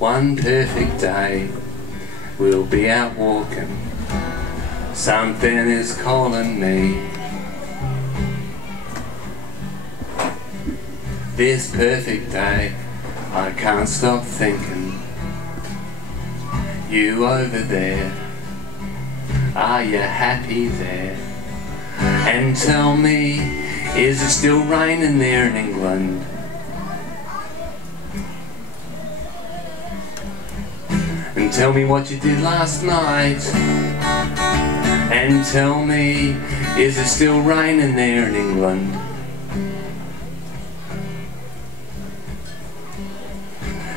one perfect day, we'll be out walking. Something is calling me. This perfect day, I can't stop thinking. You over there, are you happy there? And tell me, is it still raining there in England? And tell me what you did last night. And tell me, is it still raining there in England?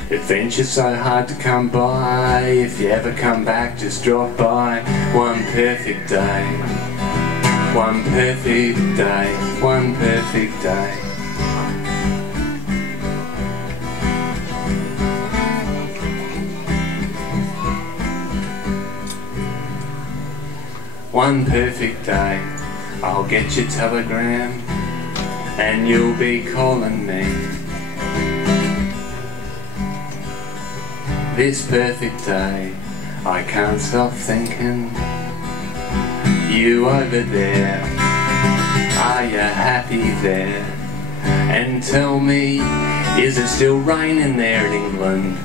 Adventure's so hard to come by. If you ever come back, just drop by. One perfect day, one perfect day, one perfect day. One perfect day, I'll get your telegram and you'll be calling me. This perfect day, I can't stop thinking. You over there, are you happy there? And tell me, is it still raining there in England?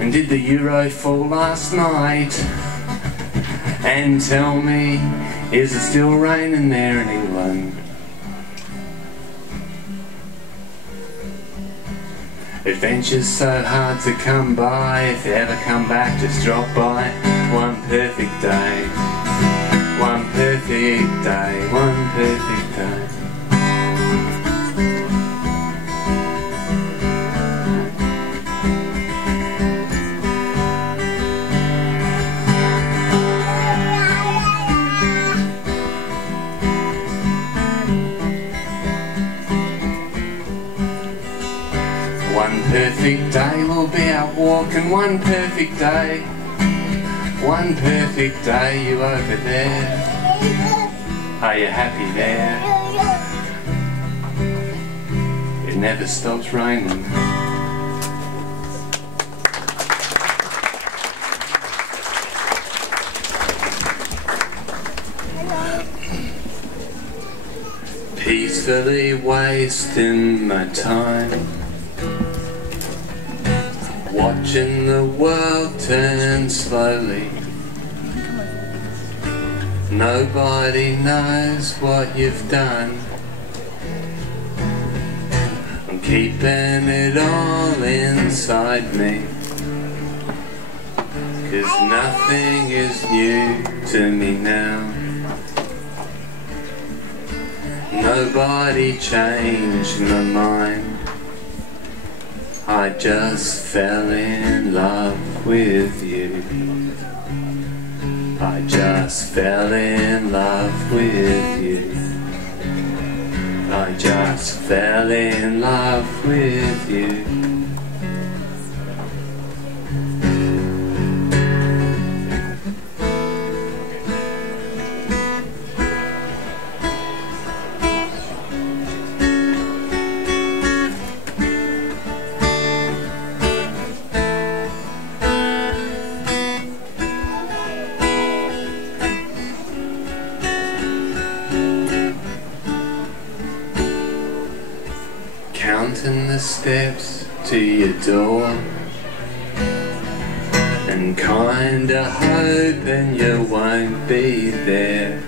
And did the euro fall last night? And tell me, is it still raining there in England? Adventure's so hard to come by. If you ever come back, just drop by. One perfect day, one perfect day, one perfect day. One perfect day, we'll be out walking. One perfect day, one perfect day. You over there, are you happy there? It never stops raining. Peacefully wasting my time, watching the world turn slowly. Nobody knows what you've done. I'm keeping it all inside me, 'cause nothing is new to me now. Nobody changed my mind. I just fell in love with you. I just fell in love with you. I just fell in love with you. Counting the steps to your door, and kinda hoping you won't be there.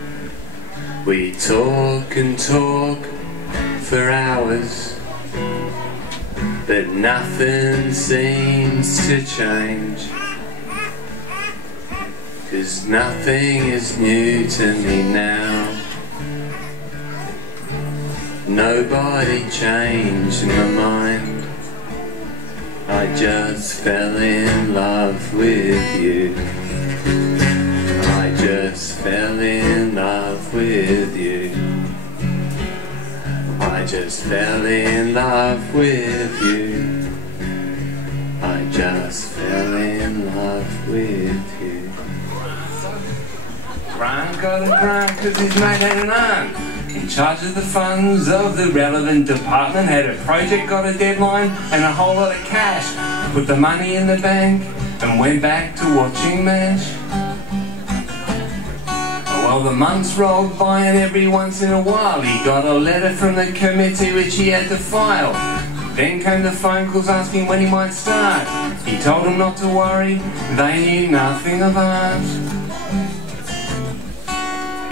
We talk and talk for hours, but nothing seems to change, 'cause nothing is new to me now. Nobody changed my mind. I just fell in love with you. I just fell in love with you. I just fell in love with you. I just fell in love with you. Ryan got a run 'cause he's made it an aunt. in charge of the funds of the relevant department, had a project, got a deadline and a whole lot of cash, put the money in the bank and went back to watching MASH. Well, the months rolled by and every once in a while he got a letter from the committee which he had to file. Then came the phone calls asking when he might start. He told them not to worry, they knew nothing of art.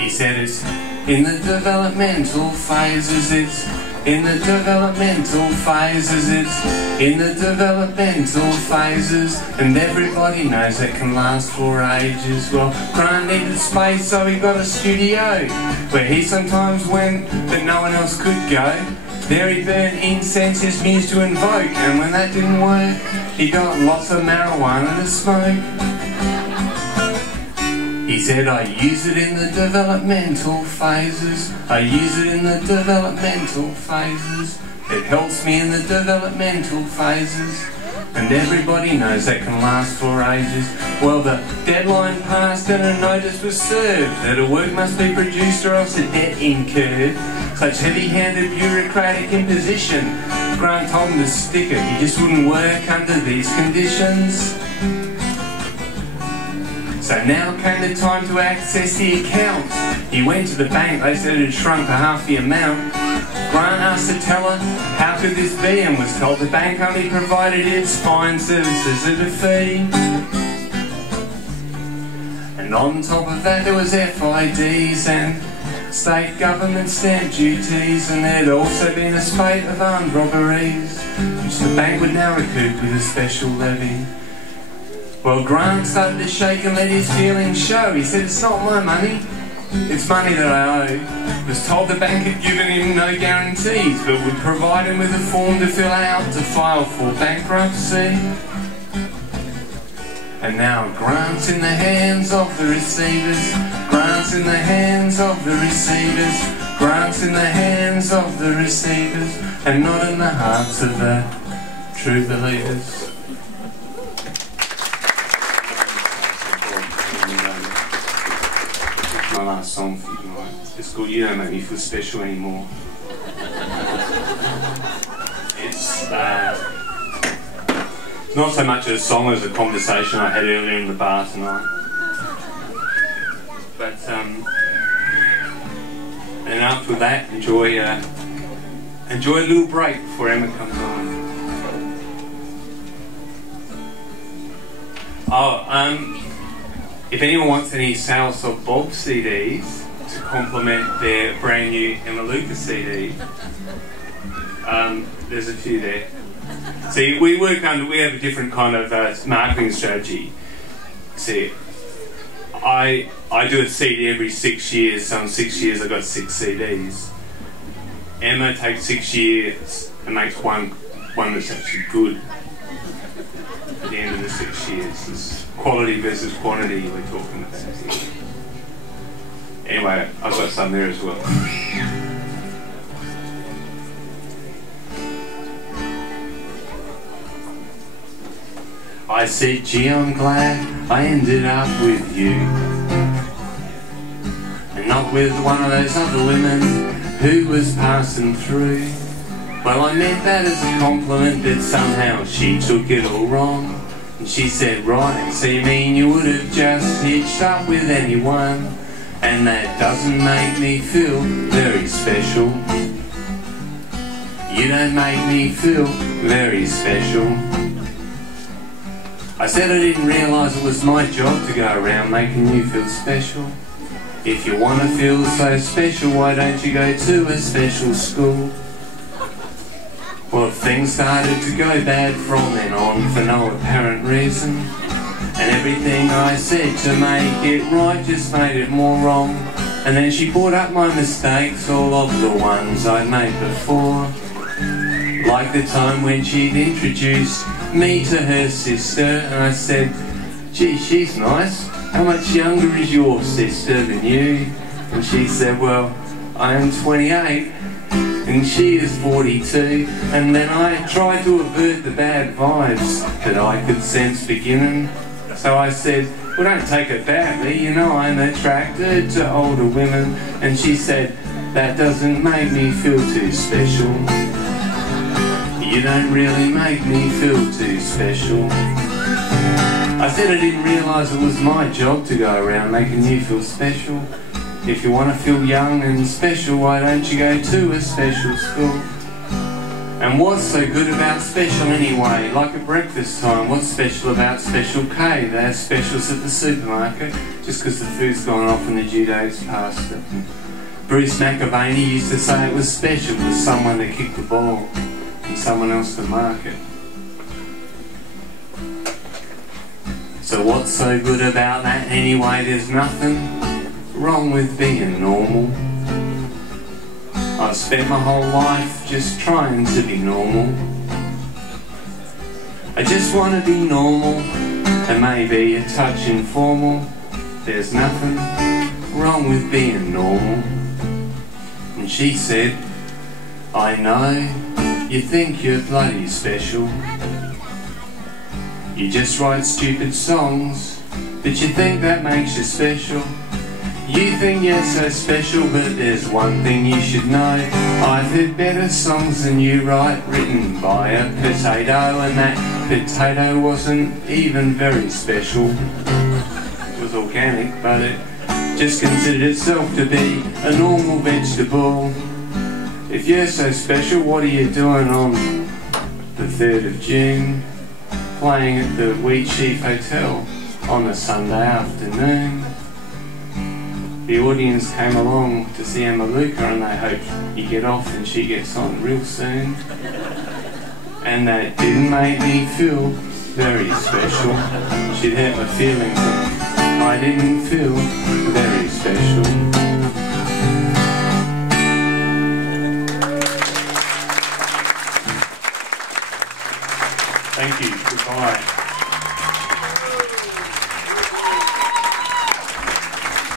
He said it's in the developmental phases, it's in the developmental phases, it's in the developmental phases, and everybody knows that can last for ages. Well, Grant needed space, so he got a studio where he sometimes went but no one else could go. There he burned incense his muse to invoke, and when that didn't work, he got lots of marijuana to smoke. He said, I use it in the developmental phases, I use it in the developmental phases, it helps me in the developmental phases, and everybody knows that can last for ages. Well, the deadline passed and a notice was served that a work must be produced or else a debt incurred. Such heavy-handed bureaucratic imposition. Grant told him to stick it, he just wouldn't work under these conditions. So now came the time to access the accounts. He went to the bank, they said it had shrunk to half the amount. Grant asked the teller, how could this be, and was told the bank only provided its fine services at a fee. And on top of that there was FIDs and state government stamp duties, and there'd also been a spate of armed robberies, which the bank would now recoup with a special levy. Well, Grant started to shake and let his feelings show. He said, it's not my money, it's money that I owe. Was told the bank had given him no guarantees, but would provide him with a form to fill out to file for bankruptcy. And now Grant's in the hands of the receivers, Grant's in the hands of the receivers, Grant's in the hands of the receivers, and not in the hearts of the true believers. My last song for you tonight. It's called You Don't Make Me Feel Special Anymore. It's not so much a song as a conversation I had earlier in the bar tonight. But and after that, enjoy a little break before Emma comes on. If anyone wants any Soursob Bob CDs to complement their brand new Emma Lucas CD, there's a few there. See, we have a different kind of marketing strategy. See, I do a CD every 6 years, so in 6 years I've got 6 CDs. Emma takes 6 years and makes one that's actually good at the end of the 6 years. It's quality versus quantity we're talking about here. Anyway, I've got some there as well. I said, gee, I'm glad I ended up with you, and not with one of those other women who was passing through. Well, I meant that as a compliment, but somehow she took it all wrong. And she said, right, so you mean you would have just hitched up with anyone, and that doesn't make me feel very special. You don't make me feel very special. I said I didn't realise it was my job to go around making you feel special. If you want to feel so special, why don't you go to a special school? Well, things started to go bad from then on for no apparent reason, and everything I said to make it right just made it more wrong. And then she brought up my mistakes, all of the ones I'd made before, like the time when she'd introduced me to her sister, and I said, gee, she's nice, how much younger is your sister than you? And she said, well, I am 28 and she is 42. And then I tried to avert the bad vibes that I could sense beginning. So I said, well, don't take it badly, you know I'm attracted to older women. And she said, that doesn't make me feel too special. You don't really make me feel too special. I said I didn't realise it was my job to go around making you feel special. If you want to feel young and special, why don't you go to a special school? And what's so good about special anyway? Like at breakfast time, what's special about Special K? They have specials at the supermarket just because the food's gone off and the due date's past it. Bruce McAvaney used to say it was special for someone to kick the ball and someone else to mark it. So what's so good about that anyway? There's nothing wrong with being normal. I've spent my whole life just trying to be normal. I just want to be normal and maybe a touch informal. There's nothing wrong with being normal. And she said, I know you think you're bloody special. You just write stupid songs, but you think that makes you special. You think you're so special, but there's one thing you should know. I've heard better songs than you write, written by a potato, and that potato wasn't even very special. It was organic, but it just considered itself to be a normal vegetable. If you're so special, what are you doing on the 3rd of June? Playing at the Wheatsheaf Hotel on a Sunday afternoon. The audience came along to see Emma Luca and they hoped you get off and she gets on real soon. And that didn't make me feel very special. She'd hurt my feelings, but I didn't feel very special. Thank you. Goodbye.